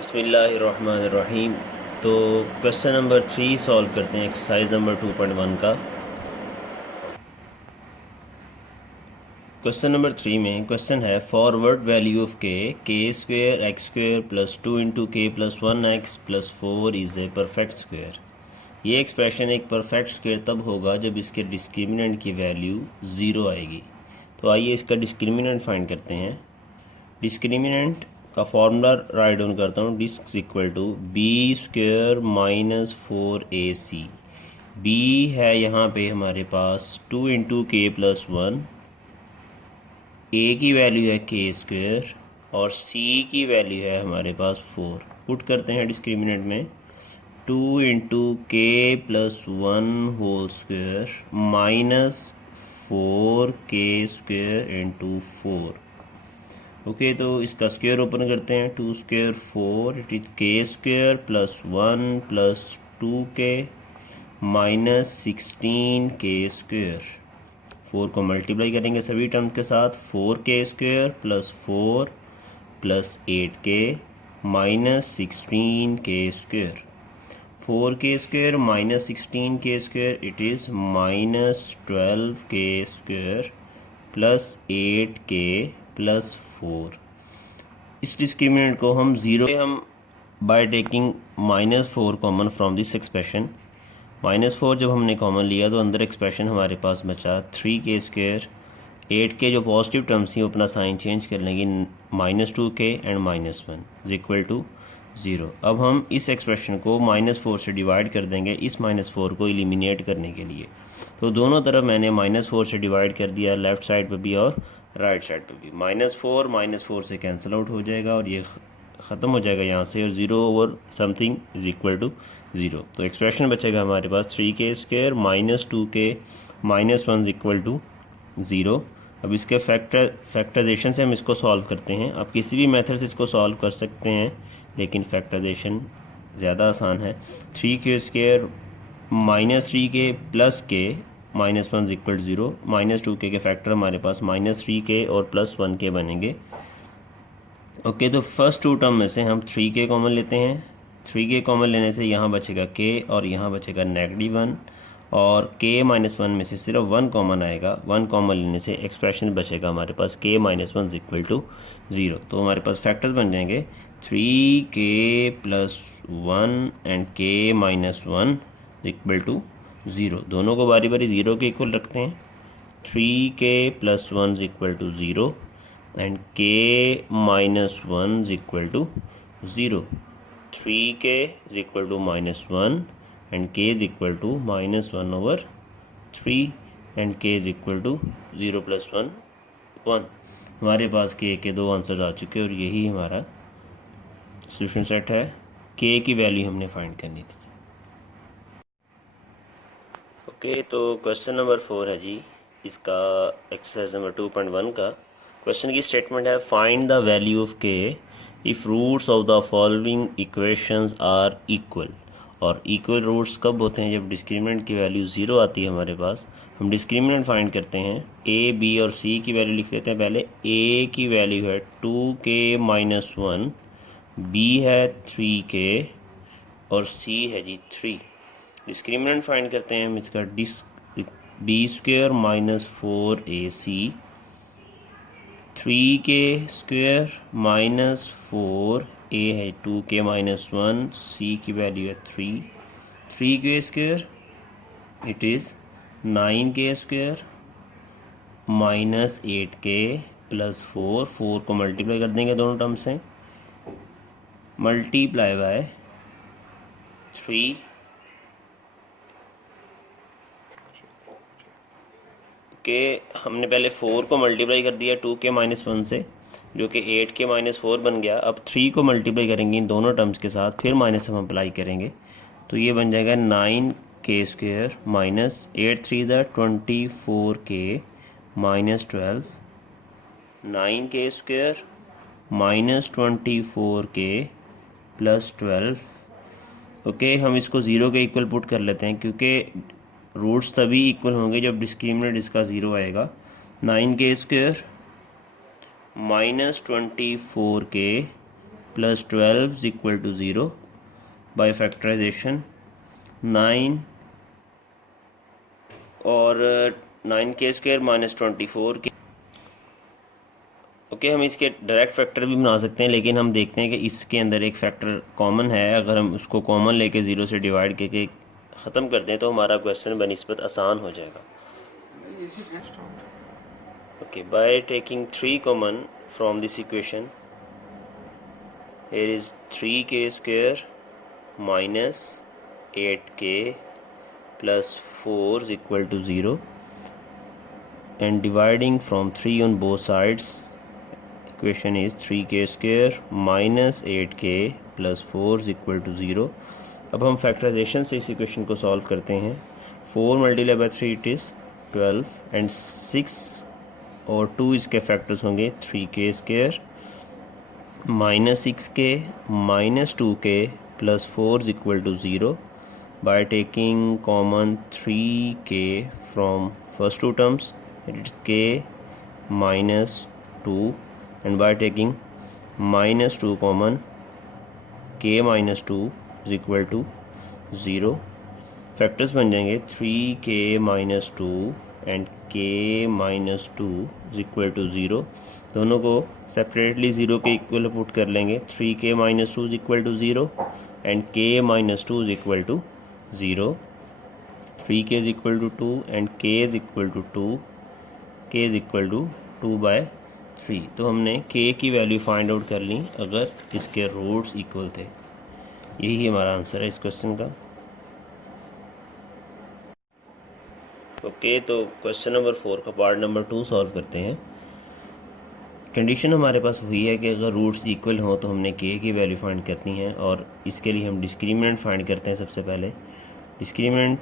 बिस्मिल्लाहिर्रहमानिर्रहीम। तो question number 3 solve करते हैं एक्सरसाइज नंबर 2.1 का। क्वेश्चन नंबर 3 में क्वेश्चन है for what value of k square x square plus 2 into k plus 1x plus 4 is a perfect square. ये expression एक परफेक्ट स्क्वेयर तब होगा जब इसके डिस्क्रिमिनेंट की वैल्यू ज़ीरो आएगी। तो आइए इसका डिस्क्रिमिनेंट फाइंड करते हैं। डिस्क्रिमिनेंट का फॉर्मूला राइट डाउन करता हूँ। Disc equal to B square minus 4ac। B है यहाँ पे हमारे पास 2 इंटू के प्लस 1, ए की वैल्यू है के स्क्वेयर और सी की वैल्यू है हमारे पास 4। पुट करते हैं डिस्क्रिमिनेंट में 2 into k plus 1 whole square minus 4 के स्क्वेयर इंटू 4। ओके, तो इसका स्क्वायर ओपन करते हैं। 2 स्क्वायर 4, इट इज के स्क्वायर प्लस 1 प्लस 2 के माइनस 16 के स्क्वायर। 4 को मल्टीप्लाई करेंगे सभी टर्म के साथ। 4 के स्क्वायर प्लस 4 प्लस 8 के माइनस 16 के स्क्वायर। 4 के स्क्वायर माइनस 16 के स्क्वायर, इट इज़ माइनस 12 के स्क्वायर प्लस 8 के प्लस 4। इस डिस्क्रिमिनेंट को हम zero by taking -4 common from this expression. -4 जब हमने कॉमन लिया तो अंदर एक्सप्रेशन हमारे पास बचा 3 के स्क्वेयर। 8 के जो पॉजिटिव टर्म्स थी वो अपना साइन चेंज कर लेंगे, -2 के एंड -1 इज इक्वल टू 0। अब हम इस एक्सप्रेशन को -4 से डिवाइड कर देंगे इस -4 को एलिमिनेट करने के लिए। तो दोनों तरफ मैंने -4 से डिवाइड कर दिया, लेफ़्ट साइड पे भी और राइट साइड पे भी। -4 से कैंसिल आउट हो जाएगा और ये ख़त्म हो जाएगा यहाँ से, और 0 over something is equal to 0। तो एक्सप्रेशन बचेगा हमारे पास 3 के स्क्वेयर माइनस 2 के माइनस 1 इज इक्वल टू 0। अब इसके फैक्टराइजेशन से हम इसको सॉल्व करते हैं। आप किसी भी मेथड से इसको सॉल्व कर सकते हैं, लेकिन फैक्टराइजेशन ज़्यादा आसान है। 3 के स्क्वेयर माइनस 3 के प्लस के माइनस 1 इज इक्वल टू 0। -2 के फैक्टर हमारे पास -3 के और प्लस 1 के बनेंगे। ओके, तो फर्स्ट टू टर्म में से हम 3 के कॉमन लेते हैं। 3 के कॉमन लेने से यहाँ बचेगा के और यहाँ बचेगा -1, और के -1 में से सिर्फ 1 कॉमन आएगा। 1 कॉमन लेने से एक्सप्रेशन बचेगा हमारे पास के -1 इज इक्वल टू 0। तो हमारे पास फैक्टर्स बन जाएंगे 3 के प्लस 1 एंड के -1 इक्वल टू 0। दोनों को बारी बारी 0 के इक्वल रखते हैं। 3 के plus 1 is equal to 0 and k minus 1 is equal to 0. 3k is equal to -1 and k is equal to -1 over 3 and k is equal to 0 plus 1 1। हमारे पास k के दो आंसर आ चुके हैं और यही हमारा सॉल्यूशन सेट है। k की वैल्यू हमने फाइंड करनी थी। ओके, तो क्वेश्चन नंबर 4 है जी इसका, एक्सरसाइज नंबर 2.1 का। क्वेश्चन की स्टेटमेंट है find the value of K if roots of the following equations are equal. और इक्वल रूट्स कब होते हैं? जब डिस्क्रिमिनेंट की वैल्यू 0 आती है हमारे पास। हम डिस्क्रिमिनेंट फाइंड करते हैं। ए, बी और सी की वैल्यू लिख लेते हैं पहले। ए की वैल्यू है 2k - 1, बी है 3k और सी है जी 3। डिस्क्रिमिनेंट फाइंड करते हैं हम इसका। B square minus 4ac, 3k square minus 4, A है 2k -1, सी की वैल्यू है 3। 3k square it is 9k square minus 8k plus 4। 4 को मल्टीप्लाई कर देंगे दोनों टर्म से, मल्टीप्लाई बाय 3 के। हमने पहले 4 को मल्टीप्लाई कर दिया 2k -1 से, जो कि 8k -4 बन गया। अब 3 को मल्टीप्लाई करेंगे इन दोनों टर्म्स के साथ, फिर माइनस हम अप्लाई करेंगे तो ये बन जाएगा 9k square minus 8 3 24k minus 12, 9k square minus 24k plus 12। Okay, हम इसको 0 के इक्वल पुट कर लेते हैं, क्योंकि रूट्स तभी इक्वल होंगे जब डिस्क्रिमिनेंट इसका 0 आएगा। 9k square minus 24k plus 12 is equal to 0 by factorization 9 और 9k square minus 24k। Okay, हम इसके डायरेक्ट फैक्टर भी बना सकते हैं, लेकिन हम देखते हैं कि इसके अंदर एक फैक्टर कॉमन है। अगर हम उसको कॉमन लेके 0 से डिवाइड करके ख़त्म कर दें तो हमारा क्वेश्चन बनिस्बत आसान हो जाएगा। Okay, by taking 3 common from this equation, here is 3k square minus 8k plus 4 is equal to 0, and dividing from 3 on both sides, equation is 3k square minus 8k plus 4 is equal to 0। अब हम factorisation से इस equation को solve करते हैं। 4 multiply by 3 it is 12 and 6 और 2 इसके factors होंगे 3k square minus 6k minus 2k plus 4 is equal to 0 by taking common 3k from first two terms, it is k minus 2, and by taking minus 2 common, k minus 2 is equal to 0। Factors बन जाएंगे 3k minus 2 and k minus 2 is equal to 0। दोनों को separately 0 के equal put कर लेंगे। 3k minus 2 is equal to 0 and k minus 2 is equal to 0। 3k is equal to 2 and k is equal to 2, k is equal to 2 by 3। तो हमने k की value find out कर ली अगर इसके roots equal थे। यही हमारा answer है इस क्वेश्चन का। ओके, तो क्वेश्चन नंबर 4 का पार्ट नंबर 2 सॉल्व करते हैं। कंडीशन हमारे पास हुई है कि अगर रूट्स इक्वल हों तो हमने के की वैल्यू फाइंड करनी है, और इसके लिए हम डिस्क्रिमिनेंट फाइंड करते हैं। सबसे पहले discriminant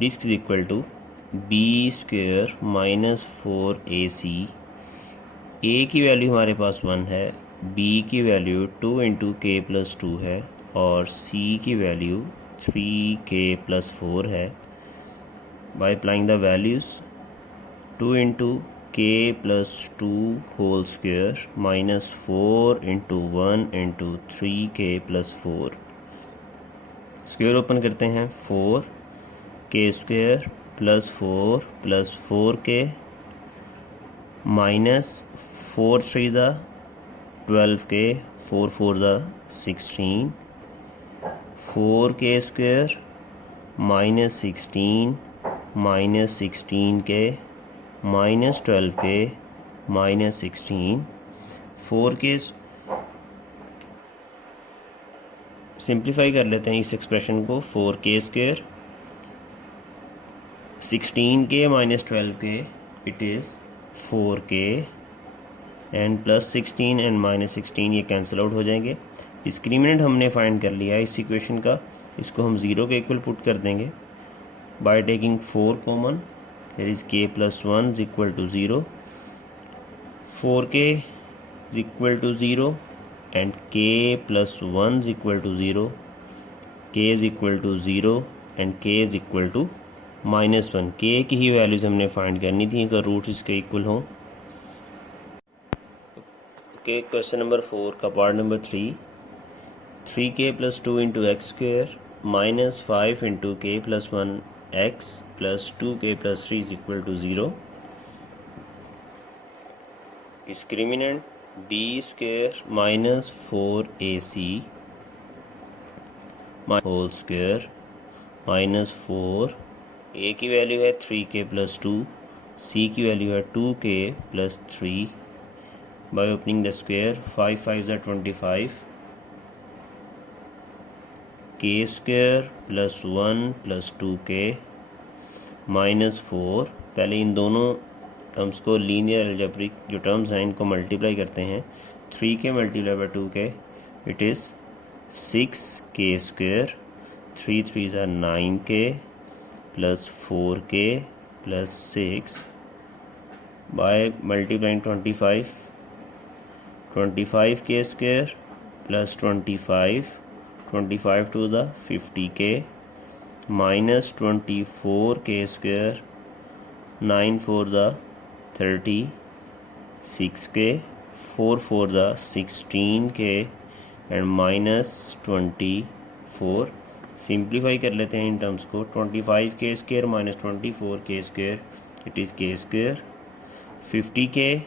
disc is equal to B square minus 4ac। A की वैल्यू हमारे पास 1 है, बी की वैल्यू 2 इंटू के प्लस 2 है, और सी की वैल्यू 3k प्लस 4 है। by applying the values 2 into k plus 2 whole square minus 4 into 1 into 3k plus 4, square open करते हैं 4k square plus 4k minus 4 3 the 12k, 4 4 the 16, 4k square minus 16 minus 16k minus 12k minus 16, 4k simplify कर लेते हैं इस expression को। 4k square 16k minus 12k it is 4k and plus 16 and minus 16 ये cancel out हो जाएंगे। Discriminant हमने find कर लिया इस इक्वेशन का, इसको हम 0 के इक्वल पुट कर देंगे। by taking 4 common, here is k plus 1 is equal to 0, 4k is equal to 0 and k plus 1 is equal to 0, k is equal to 0 and k is equal to minus 1। k की ही values हमने find करनी थी अगर roots इसके equal हों। Okay, question number 4 का part number 3k plus 2 into x square minus 5 into k plus 1 x plus 2k plus 3 is equal to 0। Discriminant b square minus 4ac whole square minus 4, a की value है 3k plus 2, c की value है 2k plus 3। By opening the square 5 5 ज़ा 25, k square plus 1 प्लस 2k minus 4। पहले इन दोनों terms को linear algebraic जो टर्म्स हैं इनको मल्टीप्लाई करते हैं। 3k multiply by 2k it is 6k square, 3 3 ज़ा 9k plus 4k plus 6 by multiplying 25k square plus 25 to the 50k minus 24k square, 9 4 the 36k, 4 4 ज़ा 16 के एंड -24। सिंप्लीफाई कर लेते हैं इन टर्म्स को। 25 के स्क्वायर माइनस 24 के square, it is के स्क्वायर। 50 के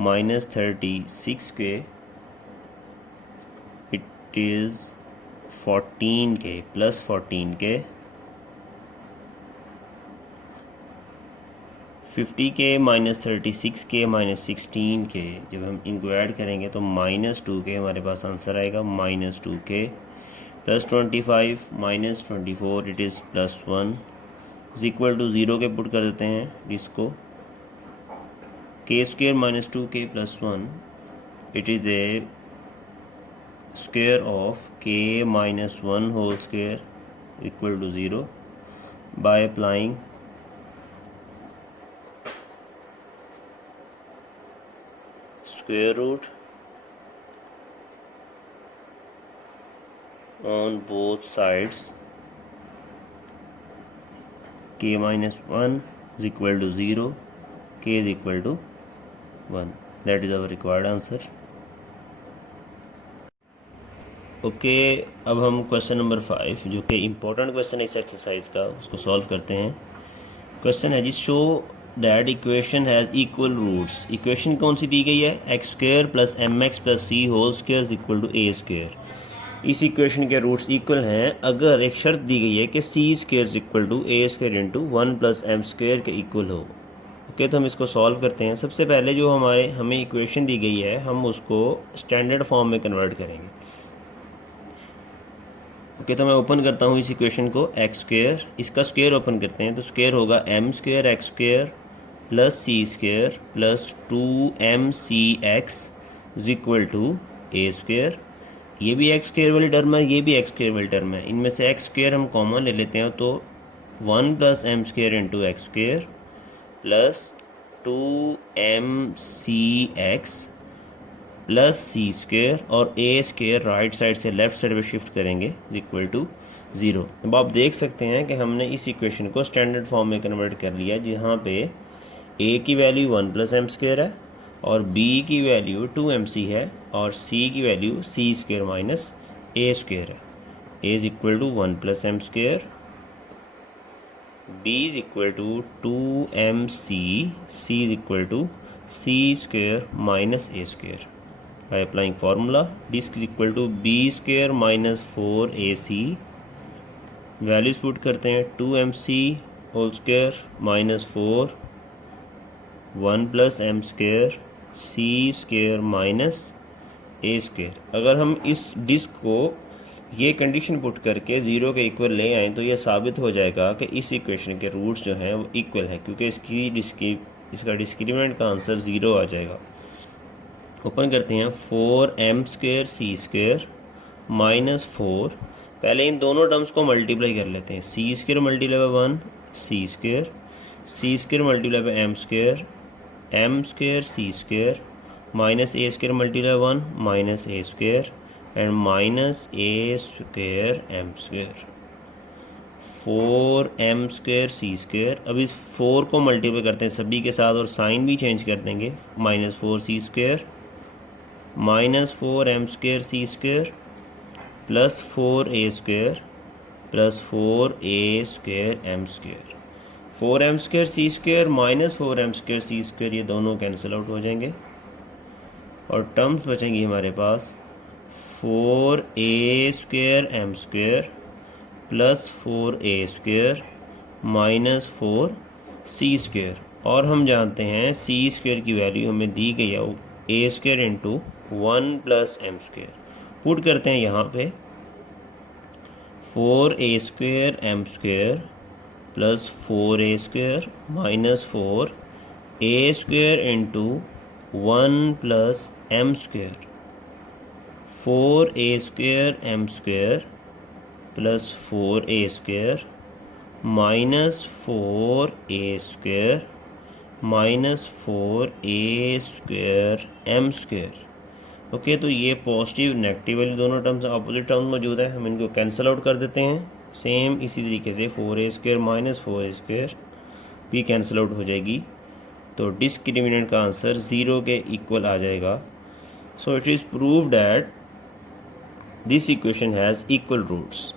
माइनस 36 के, इट इज़ 14 के प्लस 14 के। 50 के माइनस 36 के माइनस 16 के, जब हम इनको ऐड करेंगे तो -2 के हमारे पास आंसर आएगा। -2 के plus 25 minus 24, it is +1 is equal to 0 K put कर देते हैं इसको। के स्क्वायर माइनस 2 के plus 1, it is a square of k minus 1 whole square equal to 0 by applying square root on both sides. K minus 1 is equal to 0, K is equal to 1. That is our required answer. Okay, अब हम question number 5 जो कि important question है इस exercise का, उसको solve करते हैं। क्वेश्चन है जी, show that equation has equal roots. Equation कौन सी दी गई है? X square plus m x plus c whole square is equal to A square. इस इक्वेशन के रूट्स इक्वल हैं अगर एक शर्त दी गई है कि c square is equal to A square into 1 plus M square के इक्वल हो। ओके, तो हम इसको सॉल्व करते हैं। सबसे पहले जो हमें इक्वेशन दी गई है, हम उसको स्टैंडर्ड फॉर्म में कन्वर्ट करेंगे। ओके, तो मैं ओपन करता हूँ इस इक्वेशन को। एक्स स्क्वायर, इसका स्क्वायर ओपन करते हैं तो स्क्वायर होगा M square X square plus C square plus 2mcx is equal to A square. ये भी एक्स स्क्वायर वाली टर्म है, ये भी एक्स स्क्वायर वाली टर्म है। इनमें से एक्स स्क्वायर हम कॉमन ले लेते हैं तो 1 plus M square into x square plus 2mcx plus सी स्क्वायर और ए स्क्वायर राइट साइड से लेफ्ट साइड पे शिफ्ट करेंगे इज इक्वल टू 0। अब आप देख सकते हैं कि हमने इस इक्वेशन को स्टैंडर्ड फॉर्म में कन्वर्ट कर लिया, जहाँ पे ए की वैल्यू 1 प्लस एम स्क्वायर है और बी की वैल्यू 2mc है और सी की वैल्यू सी स्क्वायर माइनस ए स्क्वायर है। A is equal to 1 plus M square, B is equal to 2mc, C is equal to C square minus A square. By applying formula, disk is equal to b square minus 4ac, values put करते हैं 2mc whole square minus 4 1 plus M square c square minus ए square. अगर हम इस disc को ये condition put करके 0 के equal ले आएँ तो यह साबित हो जाएगा कि इस इक्वेशन के रूट्स जो हैं वो इक्वल है, क्योंकि इसका डिस्क्रिमिनेंट का आंसर 0 आ जाएगा। ओपन करते हैं 4m square c square minus 4, पहले इन दोनों टर्म्स को मल्टीप्लाई कर लेते हैं। C square multiply by 1 c square, c square multiply by m square c square minus A square multiply 1 minus A square and minus A square M square. 4m square c square, अब इस 4 को multiply करते हैं सभी के साथ और sign भी चेंज कर देंगे। Minus 4c square minus 4m square c square plus 4a square plus 4a square M square. 4m square c square minus 4m square c square, ये दोनों कैंसिल आउट हो जाएंगे और टर्म्स बचेंगी हमारे पास 4a square M square plus 4a square minus 4c square. और हम जानते हैं सी स्क्वायर की वैल्यू हमें दी गई है a square into 1 plus M square. Put करते हैं यहाँ पे 4a square M square plus 4a square minus 4a square into 1 plus M square. 4a square M square plus 4a square minus 4a square minus 4a square M square. Okay, तो ये positive negative वाली दोनों terms opposite term मौजूद है, हम इनको cancel out कर देते हैं। सेम इसी तरीके से 4a square minus 4a square भी कैंसिल आउट हो जाएगी, तो डिस्क्रिमिनेंट का आंसर 0 के इक्वल आ जाएगा। So it is proved that this equation has equal roots.